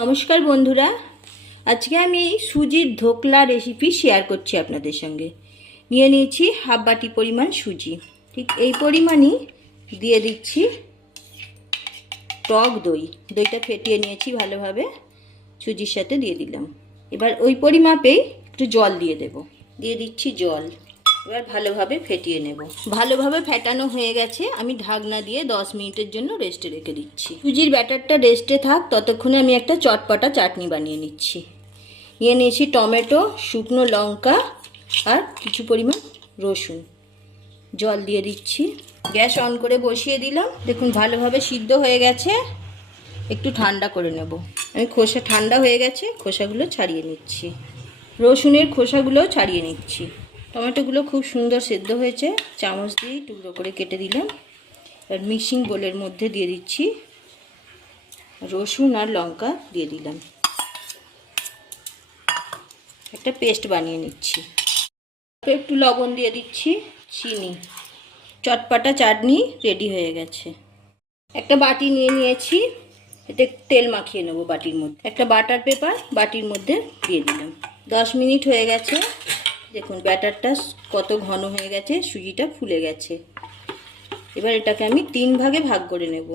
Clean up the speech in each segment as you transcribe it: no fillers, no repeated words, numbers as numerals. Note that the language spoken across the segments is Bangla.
নমস্কার বন্ধুরা, আজকে আমি সুজির ধোকলা রেসিপি শেয়ার করছি আপনাদের সঙ্গে। নিয়ে নিয়েছি হাফ বাটি পরিমাণ সুজি, ঠিক এই পরিমাণই দিয়ে দিচ্ছি টক দই। দইটা ফেটিয়ে নিয়েছি ভালোভাবে, সুজির সাথে দিয়ে দিলাম। এবার ওই পরিমাপেই একটু জল দিয়ে দেব। দিয়ে দিচ্ছি জল। এবার ভালোভাবে ফেটিয়ে নেব। ভালোভাবে ফেটানো হয়ে গেছে, আমি ঢাকনা দিয়ে 10 মিনিটের জন্য রেস্টে রেখে দিচ্ছি। সুজির ব্যাটারটা রেস্টে থাক, ততক্ষণে আমি একটা চটপটা চাটনি বানিয়ে নিচ্ছি। নিয়ে নিয়েছি টমেটো, শুকনো লঙ্কা আর কিছু পরিমাণ রসুন। জল দিয়ে দিচ্ছি। গ্যাস অন করে বসিয়ে দিলাম। দেখুন ভালোভাবে সিদ্ধ হয়ে গেছে। একটু ঠান্ডা করে নেব। আমি খোসা ঠান্ডা হয়ে গেছে, খোসাগুলো ছাড়িয়ে নিচ্ছি। রসুনের খোসাগুলোও ছাড়িয়ে নিচ্ছি। টমেটোগুলো খুব সুন্দর সেদ্ধ হয়েছে, চামচ দিয়ে টুকরো করে কেটে দিলাম। আর মিক্সিং বোলের মধ্যে দিয়ে দিচ্ছি রসুন আর লঙ্কা দিয়ে দিলাম। একটা পেস্ট বানিয়ে নিচ্ছি। একটু লবণ দিয়ে দিচ্ছি, চিনি। চটপাটা চাটনি রেডি হয়ে গেছে। একটা বাটি নিয়ে নিয়েছি, এতে তেল মাখিয়ে নেবো বাটির মধ্যে। একটা বাটার পেপার বাটির মধ্যে দিয়ে দিলাম। 10 মিনিট হয়ে গেছে। দেখুন ব্যাটারটা কত ঘন হয়ে গেছে, সুজিটা ফুলে গেছে। এবার এটাকে আমি 3 ভাগে ভাগ করে নেব।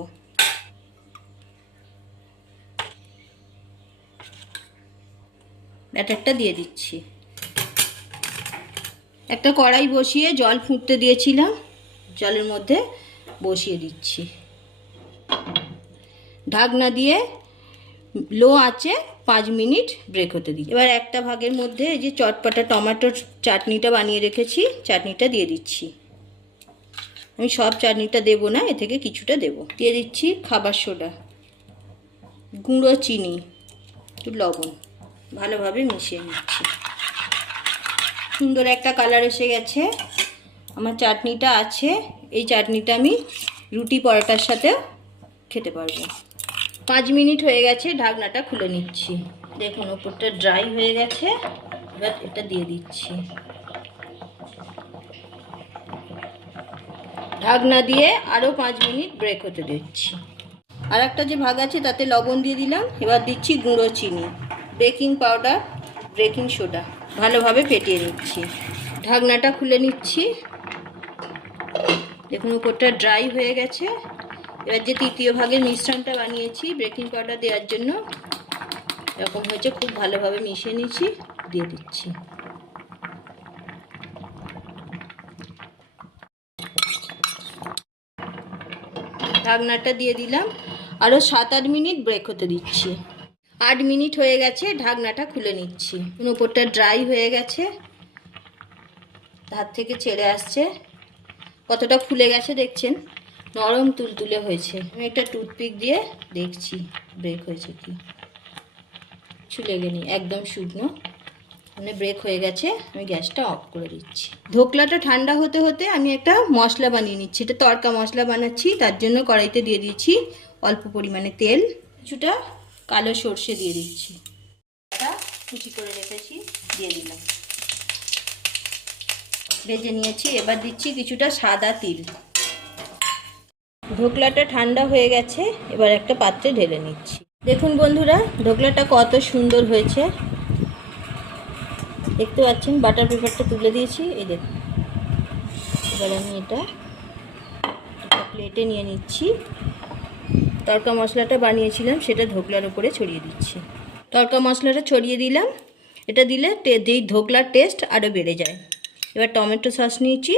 ব্যাটারটা দিয়ে দিচ্ছি। একটা কড়াই বসিয়ে জল ফুটতে দিয়েছিলাম, জলের মধ্যে বসিয়ে দিচ্ছি। ঢাকনা দিয়ে লো আঁচে 5 মিনিট ব্রেক হতে দিই। এবার একটা ভাগের মধ্যে এই যে চটপাটা টমেটোর চাটনিটা বানিয়ে রেখেছি, চাটনিটা দিয়ে দিচ্ছি। আমি সব চাটনিটা দেবো না, এ থেকে কিছুটা দেব। দিয়ে দিচ্ছি খাবার সোডা, গুঁড়ো চিনি, একটু লবণ। ভালোভাবে মিশিয়ে নিচ্ছি। সুন্দর একটা কালার এসে গেছে। আমার চাটনিটা আছে, এই চাটনিটা আমি রুটি পরোটার সাথে খেতে পারবো। 5 মিনিট হয়ে গেছে, ঢাকনাটা খুলে নিচ্ছি। দেখুন ওপরটা ড্রাই হয়ে গেছে। এবার এটা দিয়ে দিচ্ছি। ঢাকনা দিয়ে আরও 5 মিনিট ব্রেক হতে দিচ্ছি। আর একটা যে ভাগ আছে তাতে লবণ দিয়ে দিলাম। এবার দিচ্ছি গুঁড়ো চিনি, বেকিং পাউডার, বেকিং সোডা। ভালোভাবে ফেটিয়ে নিচ্ছি। ঢাকনাটা খুলে নিচ্ছি। দেখুন উপরটা ড্রাই হয়ে গেছে। এবার যে তৃতীয় ভাগের মিশ্রণটা বানিয়েছি বেকিং পাউডার দেওয়ার জন্য, এরকম হয়েছে, খুব ভালোভাবে মিশিয়ে নিচ্ছি। দিয়ে দিচ্ছি। ঢাকনাটা দিয়ে দিলাম। আরও 7-8 মিনিট ব্রেক হতে দিচ্ছি। 8 মিনিট হয়ে গেছে, ঢাকনাটা খুলে নিচ্ছি। উপরটা ড্রাই হয়ে গেছে, হাত থেকে ছেড়ে আসছে। কতটা ফুলে গেছে দেখছেন, নরম তুলতুলে হয়েছে। আমি একটা টুথপিক দিয়ে দেখছি ব্রেক হয়েছে কি। ছুলে গেনি, একদম শুকনো, মানে ব্রেক হয়ে গেছে। আমি গ্যাসটা অফ করে দিচ্ছি। ধোকলাটা ঠান্ডা হতে হতে আমি একটা মশলা বানিয়ে নিচ্ছি। এটা তড়কা মশলা বানাচ্ছি, তার জন্য কড়াইতে দিয়ে দিয়েছি অল্প পরিমাণে তেল, কিছুটা কালো সর্ষে দিয়ে দিচ্ছি। এটা কুচি করে রেখেছি, দিয়ে দিলাম। ভেজে নিয়েছি। এবার দিচ্ছি কিছুটা সাদা তিল। ধোকলাটা ঠান্ডা হয়ে গেছে, এবার একটা পাত্রে ঢেলে নিচ্ছি। দেখুন বন্ধুরা, ধোকলাটা কত সুন্দর হয়েছে, দেখতে পাচ্ছেন। বাটার পেপারটা তুলে দিয়েছি, এই দেখুন। এবার আমি এটা প্লেটে নিয়ে নিচ্ছি। তড়কা মশলাটা বানিয়েছিলাম সেটা ধোকলার উপরে ছড়িয়ে দিচ্ছি। তড়কা মশলাটা ছড়িয়ে দিলাম। এটা দিলে ধোকলার টেস্ট আরও বেড়ে যায়। এবার টমেটো সস নিয়েছি,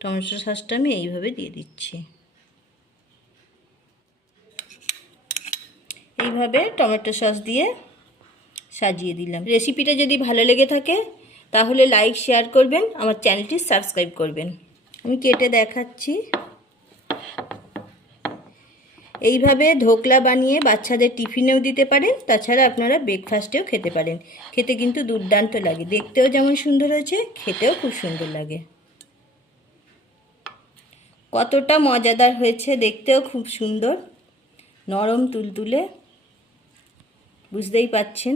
টমেটো সসটা আমি এইভাবে দিয়ে দিচ্ছি। এইভাবে টমেটো সস দিয়ে সাজিয়ে দিলাম। রেসিপিটা যদি ভালো লেগে থাকে তাহলে লাইক শেয়ার করবেন, আমার চ্যানেলটি সাবস্ক্রাইব করবেন। আমি কেটে দেখাচ্ছি। এইভাবে ধোকলা বানিয়ে বাচ্চাদের টিফিনেও দিতে পারেন, তাছাড়া আপনারা ব্রেকফাস্টেও খেতে পারেন। খেতে কিন্তু দুর্দান্ত লাগে, দেখতেও যেমন সুন্দর হয়েছে, খেতেও খুব সুন্দর লাগে। কতটা মজাদার হয়েছে, দেখতেও খুব সুন্দর, নরম তুলতুলে, বুঝতেই পাচ্ছেন।